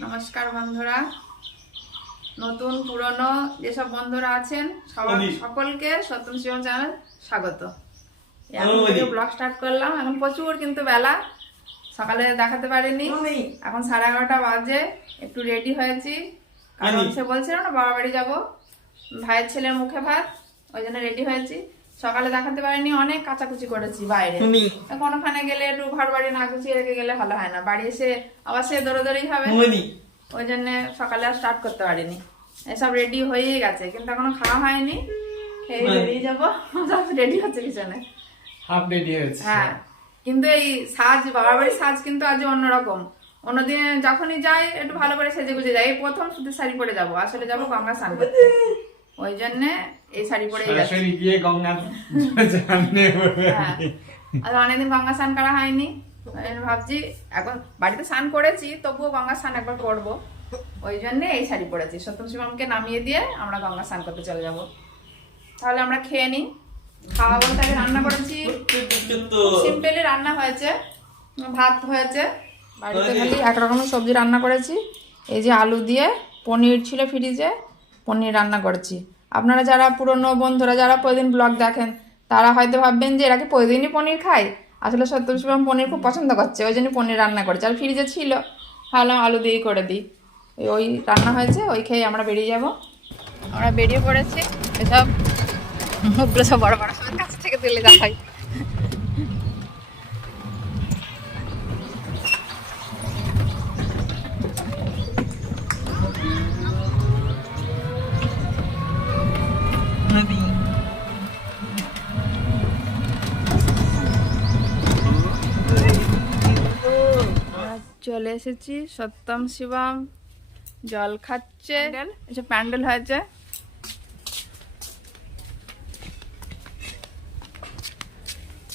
নমস্কার বন্ধুরা, নতুন পুরনো যেসব বন্ধুরা আছেন সকলকে সত্যম শিবম চ্যানেল স্বাগত। এখন ব্লগ স্টার্ট করলাম। এখন প্রচুর কিন্তু বেলা, সকালে দেখাতে পারিনি। এখন 11:30 বাজে, একটু রেডি হয়েছি কারণ সে বলছিল না বাবা বাড়ি যাবো, ভাইয়ের ছেলের মুখে ভাত, ওই জন্য রেডি হয়েছি। সকালে দেখাতে পারিনি, অনেক কাচাকুচি করেছি বাইরে। কোনোখানে গেলে একটু ঘর বাড়ি না গুছিয়ে রেখে গেলে ভালো হয় না, বাড়ি এসে আবার সে দৌড়োদৌড়ি হবে, ওই জন্য সকালে আর স্টার্ট করতে পারিনি। এসব রেডি হয়েই গেছে কিন্তু এখনো খাওয়া হয়নি, খেয়ে বেরিয়ে যাবো। সব রেডি হচ্ছে পিছনে, হাফ রেডি হয়েছে। হ্যাঁ, কিন্তু এই সাজ, বাবার বাড়ির সাজ কিন্তু আজ অন্যরকম। অন্যদিন যখনই যাই একটু ভালো করে সেজে গুজে যাই, এই প্রথম শুধু শাড়ি পরে যাবো, আসলে যাবো গঙ্গা স্নান করতে, ওই জন্য এই শাড়ি পরে গিয়ে গঙ্গা আর অনেকদিন গঙ্গা স্নান করা হয়নি, ভাবছি এখন বাড়িতে স্নান করেছি তবুও গঙ্গা স্নান একবার করবো, ওই জন্য এই শাড়ি পরেছি। সত্যম শিবমকে নামিয়ে দিয়ে আমরা গঙ্গা স্নান করতে চলে যাব। তাহলে আমরা খেয়ে নিই। খাওয়া বলতে আগে রান্না করেছি, সিম্পলি রান্না হয়েছে, ভাত হয়েছে, বাড়িতে খালি একরকমের সবজি রান্না করেছি। এই যে আলু দিয়ে পনির ছিল ফ্রিজে, পনির রান্না করেছি। আপনারা যারা পুরনো বন্ধুরা যারা প্রতিদিন ব্লগ দেখেন তারা হয়তো ভাববেন যে এরা কি প্রতিদিনই পনির খায়। আসলে সত্যম শিবম পনির খুব পছন্দ করছে, ওই জন্য পনির রান্না করেছে। আর ফ্রিজে ছিল, ভাবলাম আলু দিয়েই করে দিই। ওই রান্না হয়েছে, ওই খেয়ে আমরা বেরিয়ে যাব। আমরা বেরিয়ে পড়েছি। এসব মুখগুলো সব বড় বড়, সবার কাছ থেকে তুলে দেখাই। চলে এসেছি সত্যম শিবম, জল খাচ্ছে, এসব প্যান্ডেল হয়েছে।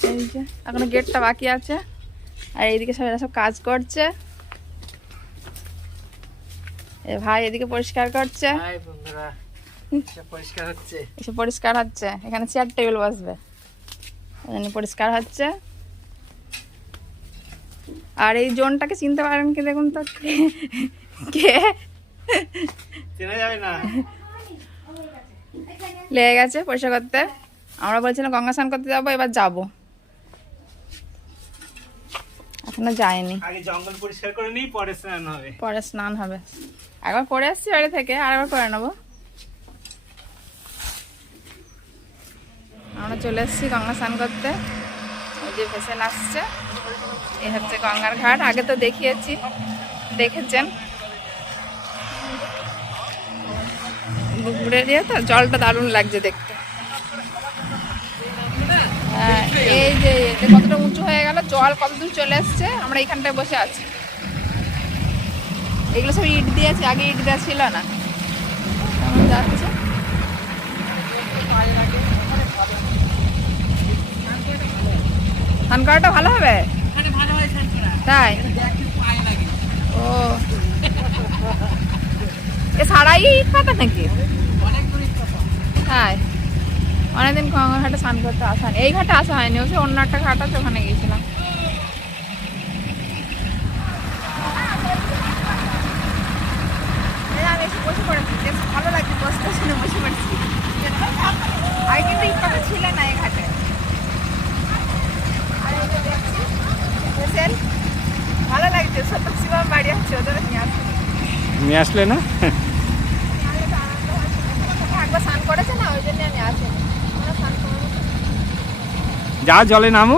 এই যে এখনো গেটটা বাকি আছে, আর এইদিকে সব কাজ করছে। ভাই এদিকে পরিষ্কার করছে, এসব পরিষ্কার হচ্ছে। এখানে চেয়ার টেবিল বসবে, পরিষ্কার হচ্ছে। আর এই জোনটাকে চিনতে পারেন কি দেখুন তো, কে চেনা যাবে না, লেগে গেছে পরিষ্কার করতে। আমরা বলছিলাম গঙ্গা স্নান করতে যাবো, এবার যাবো, এখনো যায়নি। আগে জঙ্গল পরিষ্কার করে নিই, পরে স্নান হবে। পরে স্নান হবে, একবার করে এসছি বাড়ি থেকে, আর একবার করে নেবো। আমরা চলে এসেছি গঙ্গা স্নান করতে। ওই যে ভেসেল আসছে, এই হচ্ছে গঙ্গার ঘাট। আগে তো দেখিয়েছি, দেখেছেন। দুপুরে দিয়ে তো জলটা দারুণ লাগছে দেখতে। হ্যাঁ, এই যে কতটা উঁচু হয়ে গেল, জল কত দূর চলে এসছে, আমরা এইখানটায় বসে আছি। এগুলো সব ইট দিয়েছে, আগে ইট দেওয়া ছিল না। কেমন যাচ্ছে, স্নান করাটা ভালো হবে তাই? ও, এ ছাড়াই ইট পাতা নাকি? তাই, অনেকদিন গঙ্গা ঘাটে স্নান করতে আসা হয়নি। এই ঘাটে আসা হয়নি, ওই অন্য একটা ঘাট আছে, ওখানে গিয়েছিলাম। আমি এসে বসে পড়েছি, বেশ ভালো লাগছে, বসতে বসে বসে পড়েছি। আগে কিন্তু ইট পাতা ছিল না এই ঘাটে। আর এই যে দেখছি ভেসেল, ভালো লাগছে। সত্যম শিবম বাড়ি আসছে, ওদের নিয়ে আসলে না, একবার স্নান করেছে না, ওই জন্য আমি আসিনি। যা জলে নামো।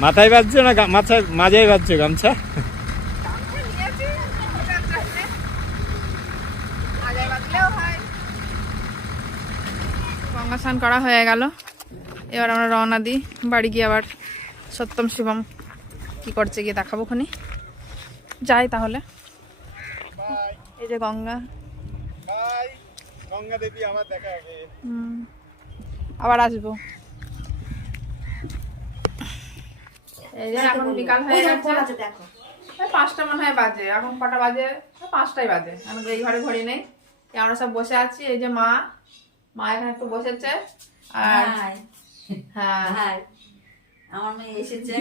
মাথায় বাজছে না মাথায় মাঝেই বাজছে গামছা? গামছা নিয়েছি, ওটার জন্যে। মাজায় বাঁধলেও হয়। গঙ্গা স্নান করা হয়ে গেল, এবার আমরা রওনা দিই বাড়ি গিয়ে। আবার সত্যম শিবম কি করছে গিয়ে দেখাবো খনি। যাই তাহলে। এই যে গঙ্গা, গঙ্গা দেবী আবার দেখা হবে। আবার আসবো। এই যে এখন বিকাল হয়ে গেছে, দেখো 5টা মনে হয় বাজে। এখন কটা বাজে? 5টাই বাজে। এখন এই ঘরে ঘড়ি নেই, আমরা সব বসে আছি। এই যে মা এখানে একটু বসেছে। আর হ্যাঁ হাই আমার মেয়ে এসেছে।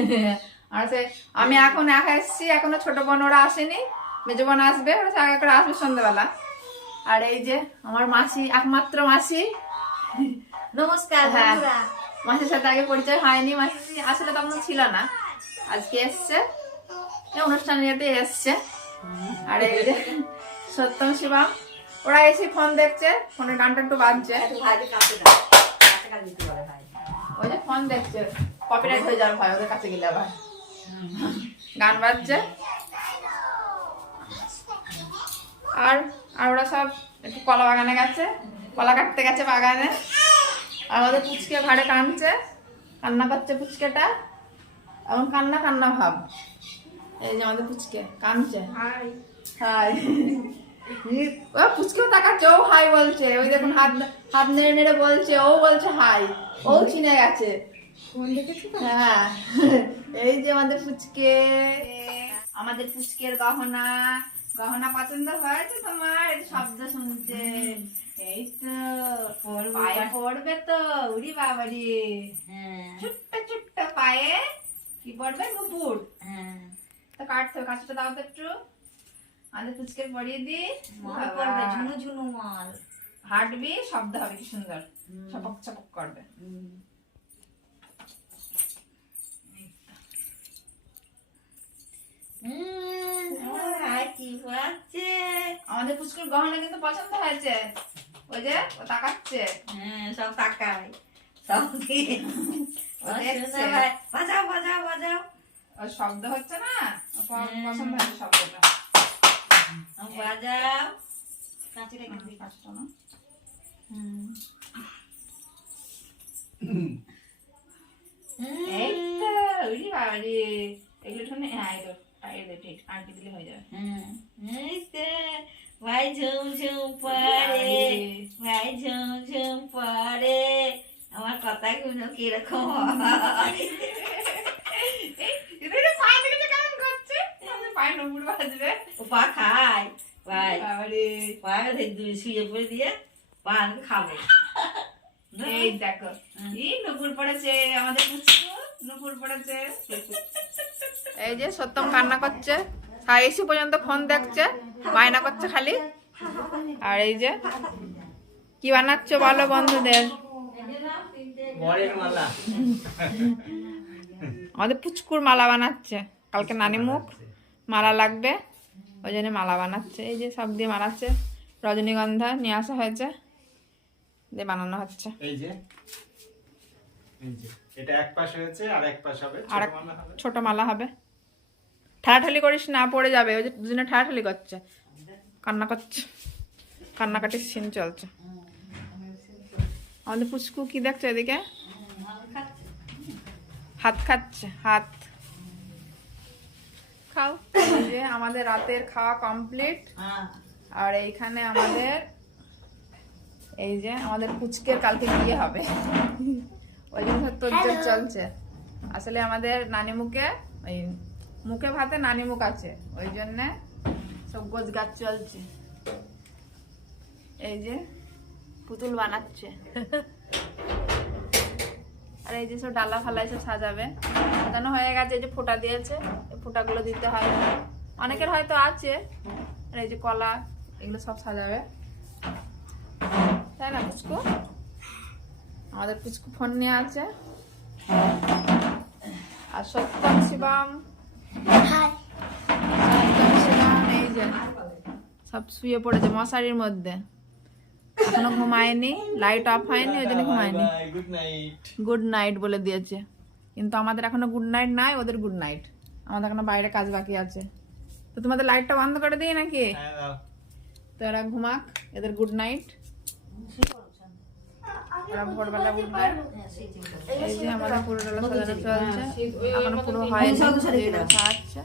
আর আমি এখন একা এসেছি, এখনো ছোট বোন ওরা আসেনি, মেজো বোন আসবে, ওরা আগে করে আসবে সন্ধ্যেবেলা। আর এই যে আমার মাসি, একমাত্র মাসি। নমস্কার হ্যাঁ, বন্ধুরা। মাসির সাথে আগে পরিচয় হয়নি। মাসি আসলে তখন ছিল না, আজকে এসছে, এই অনুষ্ঠান ইয়েতে এসছে। আর এই যে সত্যম শিবম, ওরা এসে ফোন দেখছে, ফোনের গানটা একটু বাজছে। একটু ভাইকে কাছে দাও, কাছে দিতে পারে ভাই। ওই যে ফোন দেখছে, কপিরাইট হয়ে যাবে ভয় ওদের কাছে গেলে। আবার গান বাজছে। আর ওরা সব একটু কলা বাগানে গেছে, কলা কাটতে গেছে বাগানে। আর আমাদের পুচকে ঘাড়ে কাঁদছে, কান্না করছে পুচকেটা, এবং কান্না ভাব। এই যে আমাদের পুচকে কাঁদছে। হাই ও পুচকেও তাকাচ্ছে, ও হাই বলছে। ওই দেখুন হাত নেড়ে নেড়ে বলছে, ও বলছে হাই, ও চিনে গেছে। হ্যাঁ, এই যে আমাদের পুচকে, আমাদের পুচকের গহনা পছন্দ হয়েছে তোমার? এই শব্দ শুনছে, এই তো পায়ে পড়বে তো। উড়ি বাবারি, ছোট্ট পায়ে কি পড়বে? নুপুর। তো কাটতে দাও তো একটু, আমাদের পুচকে পরিয়ে দি। ঝুনু ঝুনু মাল হাঁটবি, শব্দ হবে কি সুন্দর, ছপক করবে। আমাদের পুচকুর গহনা কিন্তু পছন্দ হয়েছে। ওই যে ও তাকাচ্ছে, সব তাকায় সব ও দেখছে। বাজাও বাজাও বাজাও। ওর শব্দ হচ্ছে না, পছন্দ হয়েছে শব্দটা। বাজাও কাঁচি রেখে দিই। কাজটা না, এই তো উড়ি বাবারি। এগুলো শুনে হ্যাঁ, এগুলো ঠিক আঁটি দিলে হয়ে যাবে। ভাই ঝুম ঝুম পরে, ভাই ঝুম ঝুম পরে। আমার কথা গুলো কিরকম পায়ে নুপুর বাজবে। পা খায় ভাই, বাবারে, পায়ে শুয়ে পড়ে দিয়ে পা খাবে। এই দেখো এই নুপুর পড়েছে, আমাদের পুচকু নুপুর পড়েছে। এই যে সত্যম কান্না করছে, এসি পর্যন্ত ফোন দেখছে, বায়না করছে খালি। আর এই যে কি বানাচ্ছ বলো বন্ধুদের? বরের মালা। আমাদের পুচকুর মালা বানাচ্ছে, কালকে নানি মুখ, মালা লাগবে, ওই জন্য মালা বানাচ্ছে। এই যে সব দিয়ে বানাচ্ছে, রজনীগন্ধা নিয়ে আসা হয়েছে, দিয়ে বানানো হচ্ছে। এই যে এটা এক পাশ হয়েছে, আর এক পাশ হবে, আর ছোট মালা হবে। ছোট মালা হবে। ঠাড়াঠাড়ি করিস না, পড়ে যাবে। ওই যে দুজনে ঠাড়াঠাড়ি করছে, কান্না করছে, কান্নাকাটির সিন চলছে। আমাদের পুচকু কি দেখছে এদিকে? হাত খাচ্ছে, হাত খাও। এই যে আমাদের রাতের খাওয়া কমপ্লিট। আর এইখানে আমাদের এই যে আমাদের পুচকের কালকে বিয়ে হবে, ওই জন্য তোর চলছে। আসলে আমাদের নানি মুখে, ওই মুখে ভাতে নানি মুখ আছে, ওই জন্যে সব গোছ গাছ চলছে। এই যে পুতুল বানাচ্ছে। আর এই যে সব ডালা ফালা সব সাজাবে, সাজানো হয়ে গেছে। এই যে ফোঁটা দিয়েছে, এই ফোঁটাগুলো দিতে হয়, অনেকের হয়তো আছে। আর এই যে কলা, এগুলো সব সাজাবে, তাই না পুচকু? আমাদের পুচকু ফোন নিয়ে আছে। আর সত্যম শিবম, এই যে সব শুয়ে পড়েছে মশারির মধ্যে, এখনো ঘুমায়নি, লাইট অফ হয়নি, ওই জন্য ঘুমায়নি। Good night. গুড নাইট বলে দিয়েছে। কিন্তু আমাদের এখনো গুড নাইট নাই, ওদের গুড নাইট। আমাদের এখনো বাইরে কাজ বাকি আছে। তো তোমাদের লাইটটা বন্ধ করে দিই নাকি? হ্যাঁ দাও। তো এরা ঘুমাক, এদের গুড নাইট। ওরা ভোরবেলা উঠবে। এই যে আমাদের পুরো ডালা সাজানো চলছে, এখনো পুরো হয়নি, যেগুলো সাজাচ্ছে।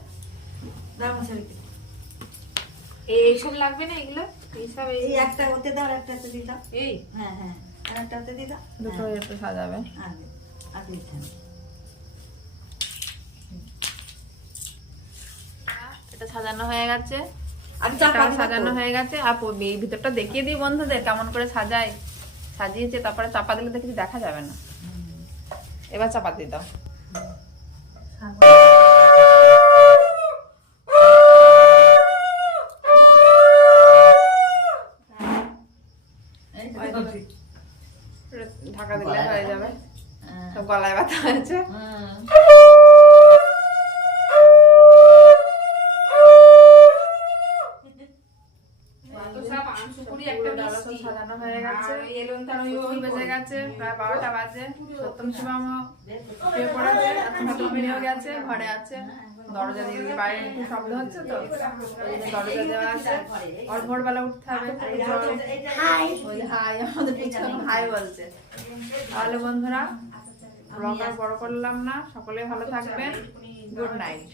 এইসব লাগবে না এগুলো, এইসব এই একটা ওতে দাও, একটা ওতে দিই দাও। এই হ্যাঁ হ্যাঁ, আর একটা ওতে দিই দাও। দুটো একটু সাজাবে। আর দিতে হবে। এটা সাজানো হয়ে গেছে, আর চাপা এটাও দিবা সাজানো তো। হয়ে গেছে। আর এই ভিতরটা দেখিয়ে দিই বন্ধুদের কেমন করে সাজাই। সাজিয়েছে, তারপরে চাপা দিলে তো কিছু দেখা যাবে না। এবার চাপা দিয়ে দাও। এটা ঢাকা দিলে হয়ে যাবে। সব গলায় ব্যথা হয়েছে। পুরো ডালা সব সাজানো হয়ে গেছে, ফুল বেজে গেছে, প্রায় 12টা বাজে। সপ্তম শিবামও শুয়ে পড়েছে, তুমিও গেছে, ঘরে আছে। দরজা দিয়ে দিয়ে বাইরে একটু শব্দ হচ্ছে তো, ওই জন্য দরজা দেওয়া আছে। আর ভোরবেলা উঠতে হবে। ওই হাই, আমাদের পিছনে হাই বলছে। তাহলে বন্ধুরা, ব্লগ আর বড় করলাম না, সকলে ভালো থাকবেন। Good night.